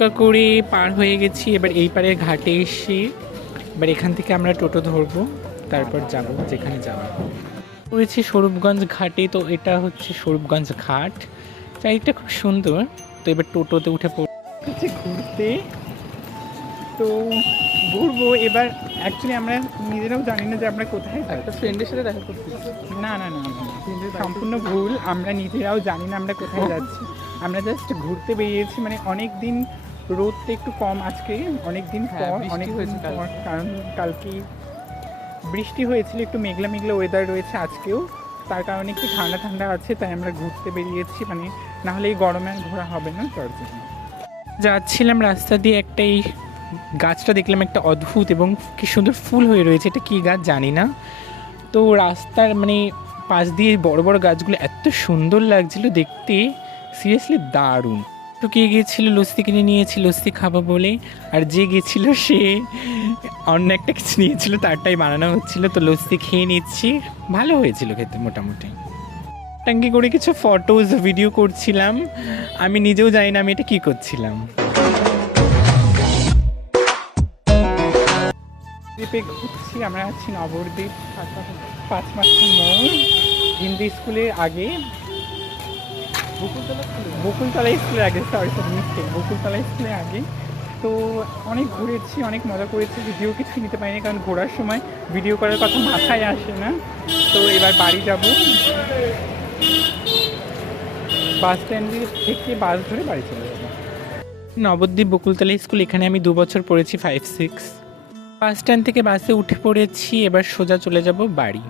নৌকা করে পার হয়ে গেছি, এবার এই পারের ঘাটে এসে এবার এখান থেকে আমরা টোটো ধরবো, তারপর যাব যেখানে যাবো। পড়েছি স্বরূপগঞ্জ ঘাটে, তো এটা হচ্ছে স্বরূপগঞ্জ ঘাট, চারিদিকটা খুব সুন্দর। তো এবার টোটোতে উঠে পড়েছি ঘুরতে, তো ঘুরবো এবার। অ্যাকচুয়ালি আমরা নিজেরাও জানি না যে আমরা কোথায় একটা ফ্রেন্ডের সাথে দেখা করতে। না না না না, সম্পূর্ণ ভুল। আমরা নিজেরাও জানি না আমরা কোথায় যাচ্ছি। আমরা জাস্ট ঘুরতে বেরিয়েছি, মানে অনেক দিন রোদটা একটু কম আজকে, অনেক দিন পর, অনেক হয়েছে পর, কারণ কালকে বৃষ্টি হয়েছিল, একটু মেঘলা মেঘলা ওয়েদার রয়েছে আজকেও, তার কারণে একটু ঠান্ডা ঠান্ডা আছে, তাই আমরা ঘুরতে বেরিয়েছি। মানে নাহলে এই গরমে আর ঘোরা হবে না, তার জন্য যাচ্ছিলাম। রাস্তা দিয়ে একটা এই গাছটা দেখলাম, একটা অদ্ভুত এবং কি সুন্দর ফুল হয়ে রয়েছে, এটা কী গাছ জানি না। তো রাস্তার মানে পাশ দিয়ে বড় বড় গাছগুলো এত সুন্দর লাগছিল দেখতে, সিরিয়াসলি দারুণ। তো কে গিয়েছিল লস্যি কিনে নিয়েছি লস্যি খাবো বলে, আর যে গেছিল সে অন্য একটা কিছু নিয়েছিল, তারটাই বানানো হচ্ছিল। তো লস্যি খেয়ে নিচ্ছি, ভালো হয়েছিল খেতে মোটামুটি। ট্যাঙ্কি করে কিছু ফটোজ ভিডিও করছিলাম, আমি নিজেও জানি না আমি এটা কী করছিলাম। দ্বীপে ঘুরছি, আমরা আছি নবদ্বীপ 5 মাথা মোড়, হিন্দি স্কুলের আগে, বকুলতলা স্কুলের আগে, সরি মিস্টেক, বকুলতলা স্কুলের আগে। তো অনেক ঘুরেছি, অনেক মজা করেছি, ভিডিও কিছু নিতে পারিনি কারণ ঘোরার সময় ভিডিও করার কথা মাথায় আসে না। তো এবার বাড়ি যাব, বাস স্ট্যান্ড থেকে বাস ধরে বাড়ি চলে যাবো। নবদ্বীপ বকুলতলা স্কুল, এখানে আমি 2 বছর পড়েছি, 5-6। বাস স্ট্যান্ড থেকে বাসে উঠে পড়েছি, এবার সোজা চলে যাব বাড়ি।